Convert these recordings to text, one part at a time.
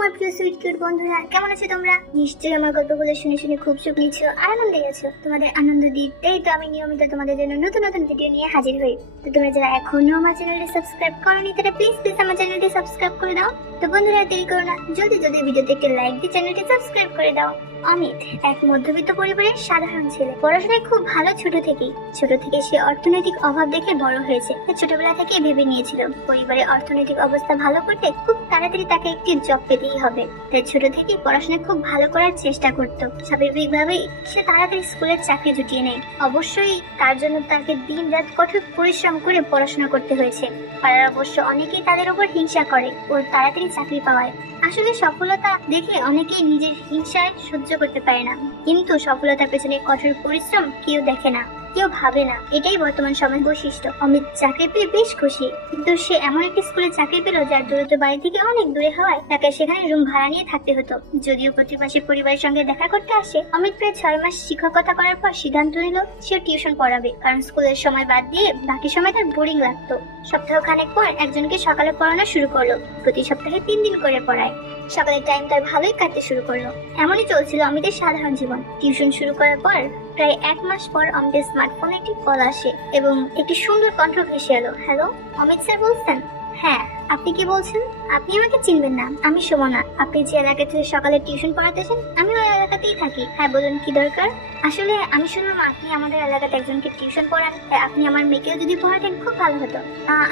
আমার প্রিয় sweet cute বন্ধুরা, কেমন আছো তোমরা? নিশ্চয়ই আমার গল্পগুলো শুনে শুনে খুব সুখ নিচ্ছ আর আনন্দে গেছো। তোমাদের আনন্দ দিতেই তো আমি নিয়মিত তোমাদের জন্য নতুন নতুন ভিডিও নিয়ে হাজির হই। তো তোমরা যারা এখনো আমার চ্যানেলটি সাবস্ক্রাইব করোনি তারা প্লিজ আমার চ্যানেলটি সাবস্ক্রাইব করে দাও। তো বন্ধুরা দেরি করো না, জলদি ভিডিওতে একটি লাইক দিয়ে চ্যানেলটি সাবস্ক্রাইব করে দাও। অমিত এক মধ্যবিত্ত পরিবারের সাধারণ ছেলে। পড়াশোনায় খুব ভালো ছোট থেকে সে অর্থনৈতিক অভাব দেখে বড় হয়েছে। ছোটবেলা থেকে ভেবে নিয়েছিল পরিবারের অর্থনৈতিক অবস্থা ভালো করতে খুব তাড়াতাড়ি তাকে একটি জব পেতেই হবে। তাই ছোট থেকেই পড়াশোনা খুব ভালো করার চেষ্টা করত। স্বাভাবিকভাবেই সে তাড়াতাড়ি স্কুলের চাকরি জুটিয়ে নেয়। অবশ্যই তার জন্য তাকে দিন রাত কঠোর পরিশ্রম করে পড়াশোনা করতে হয়েছে। পাড়ার অবশ্য অনেকেই তাদের উপর হিংসা করে ওর তাড়াতাড়ি চাকরি পাওয়ায়। আসলে সফলতা দেখে অনেকেই নিজের হিংসায় সহ্য করতে পারে না, কিন্তু সফলতার পেছনে কঠোর পরিশ্রম কেউ দেখে না, কেউ ভাবে না। এটাই বর্তমান সময়ের বৈশিষ্ট্য। অমিত চাকরি পেয়ে বেশ খুশি, কিন্তু সে এমন একটি স্কুলে চাকরি পেল যার দূরত্ব বাড়ি থেকে অনেক দূরে হওয়ায় তাকে সেখানে রুম ভাড়া নিয়ে থাকতে হতো। যদিও প্রতি মাসে পরিবারের সঙ্গে দেখা করতে আসে, অমিত প্রায় 6 মাস শিক্ষকতা করার পর সিদ্ধান্ত নিল সে টিউশন পড়াবে, কারণ স্কুলের সময় বাদ দিয়ে বাকি সময় তার বোরিং লাগতো। সপ্তাহখানেক পর একজনকে সকালে পড়ানো শুরু করলো। প্রতি সপ্তাহে 3 দিন করে পড়ায়। সকালের টাইম তার ভালোই কাটতে শুরু করলো। এমনই চলছিল অমিতের সাধারণ জীবন। টিউশন শুরু করার পর প্রায় 1 মাস পর অমিতের স্মার্টফোনে একটি কল আসে এবং একটি সুন্দর কণ্ঠ ভেসে এলো। হ্যালো, অমিত স্যার বলছেন? হ্যাঁ, আপনি কি বলছেন? আপনি আমাকে চিনবেন না, আমি সুমনা। আপনি যে এলাকাতে সকালে টিউশন পড়াতেছেন আমি ওই এলাকাতেই থাকি। হ্যাঁ বলুন, কি দরকার? আসলে আমি শুনলাম আপনি আমাদের এলাকাতে একজনকে টিউশন পড়ান, আপনি আমার মেয়েকেও যদি পড়াতেন খুব ভালো হতো।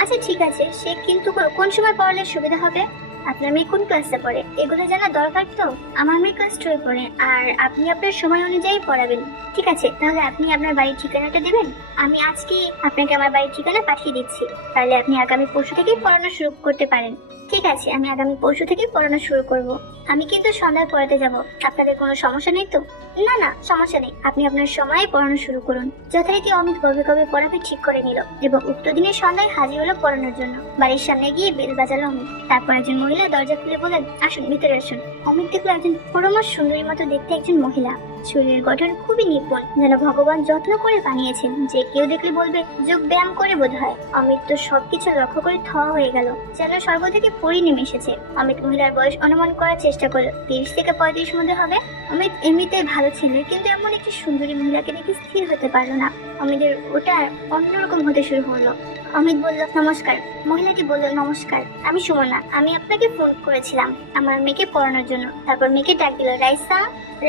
আচ্ছা ঠিক আছে, সে কিন্তু কোন সময় পড়ালে সুবিধা হবে? আপনার মেয়ে কোন ক্লাসে পড়ে এগুলো জানা দরকার তো। আমার মেয়ে ক্লাস 2 এ পড়ে, আর আপনি আপনার সময় অনুযায়ী পড়াবেন। ঠিক আছে, তাহলে আপনি আপনার বাড়ির ঠিকানাটা দেবেন। আমি আজকে আপনাকে আমার বাড়ির ঠিকানা পাঠিয়ে দিচ্ছি, তাহলে আপনি আগামী পরশু থেকেই পড়ানো শুরু করতে পারেন। ঠিক আছে, আমি আগামী পরশু থেকেই পড়ানো শুরু করব। আমি কিন্তু সন্ধ্যায় পড়াতে যাব, আপনাদের কোনো সমস্যা নেই তো? না না, সমস্যা নেই, আপনি আপনার সময়ে পড়ানো শুরু করুন। যথারীতি অমিত কবে কবে পড়াবে ঠিক করে নিল এবং উক্ত দিনের সন্ধ্যায় হাজির হলো পড়ানোর জন্য। বাড়ির সামনে গিয়ে বেল বাজালো অমিত। তারপর একজন মহিলা দরজা খুলে বলেন, আসুন ভিতরে আসুন। অমিত দেখলো একজন পরমা সুন্দরীর মতো দেখতে একজন মহিলা। শরীরের গঠন খুবই নিপুণ, যেন ভগবান যত্ন করে বানিয়েছেন। যে কেউ দেখলে বলবে যোগ ব্যায়াম করে বোধ হয়। অমিত তো সবকিছু লক্ষ্য করে থ হয়ে গেল, যেন স্বর্গ থেকে পরি নেমে এসেছে। অমিত মহিলার বয়স অনুমান করার চেষ্টা করলো, 30 থেকে 35 মধ্যে হবে। অমিত এমনিতেই ভালো ছিল, কিন্তু এমন একটি সুন্দরী মহিলাকে দেখে স্থির হতে পারলো না। অমিতের ওটা অন্যরকম হতে শুরু হলো। অমিত বলল, নমস্কার। মহিলাটি বলল, নমস্কার, আমি সুমনা। আমি আপনাকে ফোন করেছিলাম আমার মেয়েকে পড়ানোর জন্য। তারপর মেয়েকে ডাক দিল, রাইসা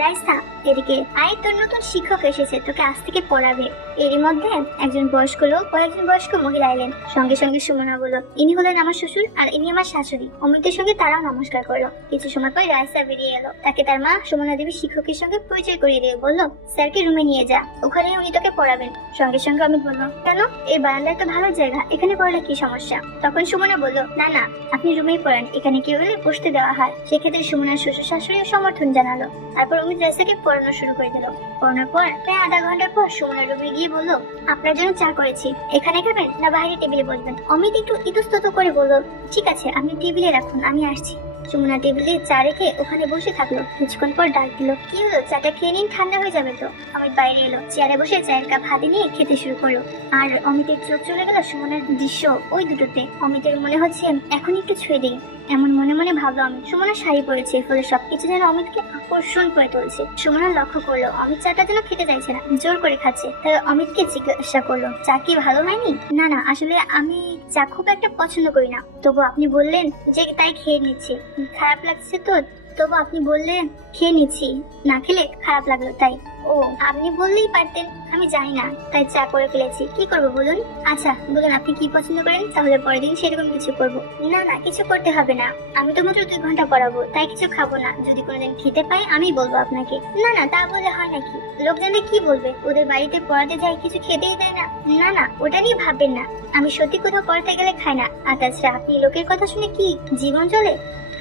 রাইসা এদিকে আয়, তোর নতুন শিক্ষক এসেছে, তোকে আজ থেকে পড়াবে। এরই মধ্যে একজন বয়স্ক লোক ও একজন বয়স্ক মহিলা এলেন। সঙ্গে সঙ্গে সুমনা বলল, ইনি হলেন আমার শ্বশুর আর ইনি আমার শাশুড়ি। অমিতের সঙ্গে তারাও নমস্কার করলো। কিছু সময় পর রাইসা বেরিয়ে এলো। তাকে তার মা সুমনা দেবী শিক্ষকের সঙ্গে পরিচয় করিয়ে দিয়ে বলল, স্যারকে রুমে নিয়ে যা, ওখানে উনি তোকে পড়াবেন। সঙ্গে সঙ্গে অমিত বলল, কেন? এই বারান্দা একটা ভালো জায়গা, এখানে পড়লে কি সমস্যা? তখন সুমনা বলল, না না, আপনি রুমেই পড়েন, এখানে কেউ এলে বসতে দেওয়া হয়। সেক্ষেত্রে সুমনার শ্বশুর শাশুড়িও সমর্থন জানালো। তারপর অমিত রাইসাকে পড়ানো শুরু করে দিল। পড়ানোর পর প্রায় আধা ঘন্টার পর সুমনার রুমে গিয়ে বলল, আপনার জন্য চা করেছি, এখানে খাবেন না বাইরে টেবিলে বসবেন? অমিত একটু ইতস্তত করে বলল, ঠিক আছে, আপনি টেবিলে রাখুন, আমি আসছি। সুমনা টেবিলে চা রেখে ওখানে বসে থাকলো। কিছুক্ষণ পর ডাক দিল, কি হলো, চাটা খেয়ে নিন, ঠান্ডা হয়ে যাবে তো। অমিত বাইরে এলো, চেয়ারে বসে চায়ের কাপ হাতে নিয়ে খেতে শুরু করলো। আর অমিতের চোখ চলে গেল সুমনার দৃশ্য ওই দুটোতে। অমিতের মনে হচ্ছে এখন একটু ছুঁয়ে দিই, এমন মনে মনে ভাবলো অমিত। সুমনা শাড়ি পরেছে, ফলে সবকিছু যেন অমিতকে আকর্ষণ করে তুলছে। সুমনা লক্ষ্য করলো অমিত চাটা যেন খেতে চাইছে না, জোর করে খাচ্ছে। তাই অমিতকে জিজ্ঞাসা করলো, চা কি ভালো হয়নি? না না, আসলে আমি চা খুব একটা পছন্দ করি না, তবু আপনি বললেন যে তাই খেয়ে নিচ্ছি। খারাপ লাগছে তো? তবু আপনি বললেন খেয়ে নিচ্ছি, না খেলে খারাপ লাগলো তাই। ও, আপনি বললেই পারতেন, আমি জানি না তাই চা করে ফেলেছি, কি করবো বলুন? আচ্ছা বলুন আপনি কি পছন্দ করেন, তাহলে পরের দিন সেরকম কিছু করবো। না না, কিছু করতে হবে না, আমি তো মাত্র 2 ঘন্টা পড়াবো, তাই কিছু খাবো না। যদি কোনোদিন খেতে পাই আমি বলবো আপনাকে। না না, তা বলে হয় নাকি? লোকজনদের কি বলবে? ওদের বাড়িতে পড়াতে যাই, কিছু খেতেই দেয় না। না না, ওটা নিয়ে ভাববেন না, আমি সত্যি কোথাও পড়াতে গেলে খাই না। আর তাছাড়া আপনি লোকের কথা শুনে কি জীবন চলে?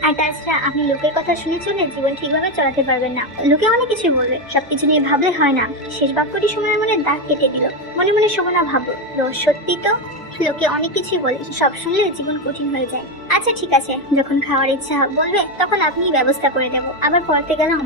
আর তাছাড়া আপনি লোকের কথা শুনে চলে জীবন ঠিকভাবে চালাতে পারবেন না। লোকে অনেক কিছু বলবে, সবকিছু নিয়ে ভাবলে হয় না। শেষ বাক্যটি সুমনার মনে দাগ কেটে দিল। মনে মনে সুমনা ভাবলো, সত্যি তো, লোকে অনেক কিছুই বলে, সব শুনলে জীবন কঠিন হয়ে যায়। আচ্ছা ঠিক আছে, যখন খাওয়ার ইচ্ছা বলবে তখন আপনি ব্যবস্থা করে দেবো। আবার পড়তে গেলাম।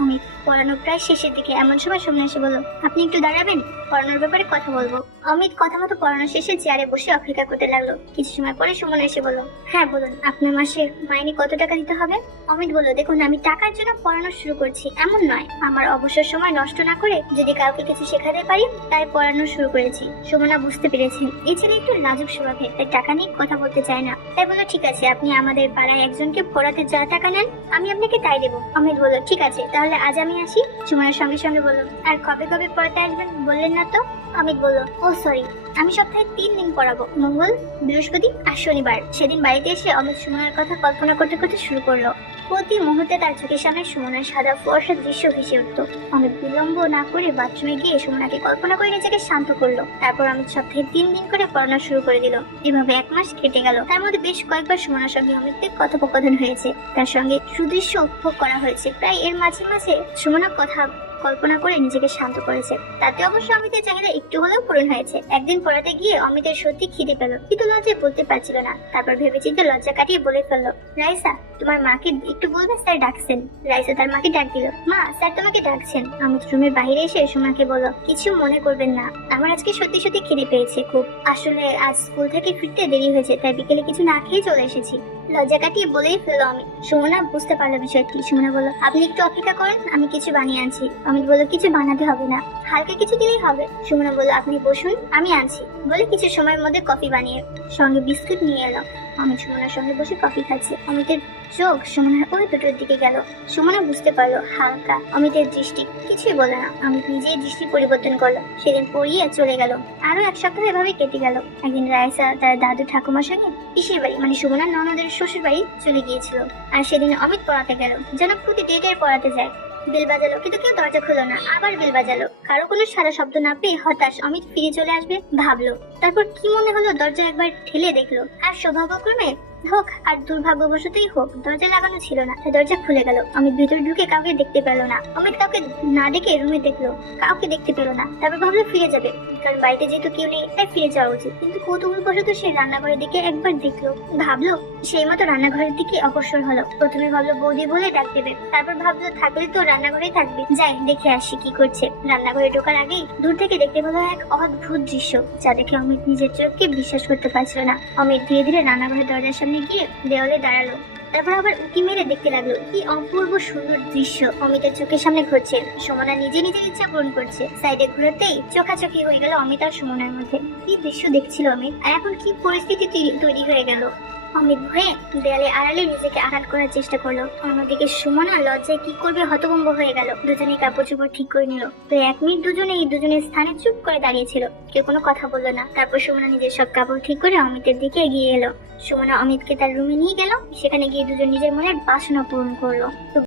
অমিত পড়ানো প্রায় শেষের দিকে, এমন সময় সুমনা এসে বলল, আপনি একটু দাঁড়াবেন, পড়ানোর ব্যাপারে কথা বলবো। অমিত কথা মতো পড়ানো শেষে চেয়ারে বসে অপেক্ষা করতে লাগলো। কিছু সময় পরে সুমনা এসে বলল, হ্যাঁ বলুন, আপনার মাসে মাইনে কত টাকা দিতে হবে? অমিত বলল, দেখুন আমি টাকার জন্য পড়ানো শুরু করছি এমন নয়, আমার অবসর সময় নষ্ট না করে যদি কাউকে কিছু শেখাতে পারি তাই পড়ানো শুরু করেছি। সুমনা বুঝতে পেরেছেন এই ছেলে একটু লাজুক স্বভাবের, তাই টাকা নিয়ে কথা বলতে চায় না। তাই বলল, ঠিক আছে, আপনি আমাদের পাড়ায় একজনকে পড়াতে যা টাকা নেন আমি আপনাকে তাই দেবো। অমিত বলল, ঠিক আছে, তাহলে আজ আমি আসি। সুমনার সঙ্গে সঙ্গে বলল, আর কবে কবে পড়াতে আসবেন বললেন না তো? অমিত বলল, ও সরি, আমি সপ্তাহে 3 দিন পড়াবো, মঙ্গল, বৃহস্পতি আর শনিবার। সেদিন বাড়িতে এসে অমিত সুমনার কথা কল্পনা করতে করতে শুরু করলো। প্রতি মুহূর্তে তার চোখের সামনে সুমনার সাদা ফর্সা দৃশ্য ভেসে উঠতো। অমিত বিলম্ব না করে বাথরুমে গিয়ে সুমনাকে কল্পনা করে নিজেকে শান্ত করলো। তারপর অমিত সপ্তাহে 3 দিন করে পড়ানো শুরু করে দিল। এভাবে 1 মাস কেটে গেল। তার মধ্যে বেশ কয়েকবার সুমনার সঙ্গে অমিতের কথোপকথন হয়েছে, তার সঙ্গে সুদৃশ্য উপভোগ করা হয়েছে। প্রায় এর মাঝে মাঝে সুমনা কথা কল্পনা করে নিজেকে শান্ত করেছে। তাতে অবশ্য অমিতের চাহিদা একটু হলেও পূরণ হয়েছে। একদিন পড়াতে গিয়ে অমিতের সত্যি খিদে পেল, কিন্তু লজ্জায় বলতে পারছিল না। তারপর ভেবেচিন্তে লজ্জা কাটিয়ে বলে ফেললো, রাইসা, তোমার মাকে একটু বলবে স্যার ডাকছেন। রাইসা তার মাকে ডাক দিল, মা স্যার তোমাকে ডাকছেন। অমিত রুমের বাইরে এসে সুমনাকে বলল, কিছু মনে করবেন না, আমার আজকে সত্যি সত্যি খিদে পেয়েছে খুব। আসলে আজ স্কুল থেকে ফিরতে দেরি হয়েছে, তাই বিকেলে কিছু না খেয়ে চলে এসেছি। লজ্জা কাটিয়ে বলেই ফেললো অমিত। সুমনা বুঝতে পারলো বিষয়টি। সুমনা বলল, আপনি একটু অপেক্ষা করেন, আমি কিছু বানিয়ে আনছি। অমিত বলল, কিছু বানাতে হবে না, হালকা কিছু দিলেই হবে। সুমনা বলল, আপনি বসুন, আমি আনছি। বলে কিছু সময়ের মধ্যে কফি বানিয়ে সঙ্গে বিস্কুট নিয়ে এলো। অমিত সুমনার সঙ্গে বসে কফি খাচ্ছে। অমিতের চোখ সুমনার ওই দুটোর দিকে গেল। সুমনা বুঝতে পারলো হালকা অমিতের দৃষ্টি, কিছুই বলে না। অমিত নিজেই দৃষ্টি পরিবর্তন করলো। সেদিন পড়িয়ে চলে গেল। আরো 1 সপ্তাহ এভাবে কেটে গেল। একদিন রাইসা তার দাদু ঠাকুমার সঙ্গে পিসির বাড়ি মানে সুমনার ননদের শ্বশুর বাড়ি চলে গিয়েছিল। আর সেদিন অমিত পড়াতে গেল, যেন প্রতি ডেটে পড়াতে যায়। বেল বাজালো, কিন্তু কেউ দরজা খুললো না। আবার বেল বাজালো, কারো কোনো সারা শব্দ না পেয়ে হতাশ অমিত ফিরে চলে আসবে ভাবলো। তারপর কি মনে হলো, দরজা একবার ঠেলে দেখলো, আর সৌভাগ্যক্রমে হোক আর দুর্ভাগ্যবশতই হোক দরজা লাগানো ছিল না। তাই দরজা খুলে গেল। অমিত ভিতরে ঢুকে কাউকে দেখতে পেল না। অমিত কাউকে না দেখে রুমে দেখলো, কাউকে দেখতে পেল না। তারপর ভাবলো ফিরে যাবে, কারণ বাড়িতে যেহেতু কেউ নেই তাই ফিরে যাওয়া উচিত। কিন্তু কৌতূহলবশত সে রান্নাঘরের দিকে একবার দেখলো, ভাবলো সেই মতো রান্নাঘরের দিকে অগ্রসর হলো। প্রথমে ভাবলো বৌদি বলে ডাক দেবে, তারপর ভাবলো থাকলে তো রান্নাঘরেই থাকবে, যাই দেখে আসি কি করছে। রান্নাঘরে ঢোকার আগেই দূর থেকে দেখতে পেল এক অদ্ভুত দৃশ্য, যা দেখে অমিত নিজের চোখকে বিশ্বাস করতে পারছিল না। অমিত ধীরে ধীরে রান্নাঘরের দরজার সামনে গিয়ে দেওয়ালে দাঁড়ালো। তারপর আবার উঁকি মেরে দেখতে লাগলো, কি অপূর্ব সুন্দর দৃশ্য অমিতের চোখের সামনে ঘটছে। সুমনা নিজে নিজের ইচ্ছা পূরণ করছে। সাইডে ঘুরতেই চোখাচোখি হয়ে গেল অমিত আর সুমনার মধ্যে। কি দৃশ্য দেখছিল অমিত, আর এখন কি পরিস্থিতি তৈরি হয়ে গেল। অমিত ভয়ে দেয়ালে আড়ালে নিজেকে আড়াল করার চেষ্টা করলো। অন্যদিকে সুমনা লজ্জায় কি করবে হতভম্ব হয়ে গেল। দুজনেই কাপড় চোপড় ঠিক করে নিল। তো 1 মিনিট দুজনেই দুজনের স্থানে চুপ করে দাঁড়িয়েছিল, কেউ কোনো কথা বললো না। তারপর সুমনা নিজের সব কাপড় ঠিক করে অমিতের দিকে এগিয়ে এলো। সুমনা অমিতকে তার রুমে নিয়ে গেল। সেখানে গিয়ে দুজন নিজের মনের বাসনা পূরণ করলো।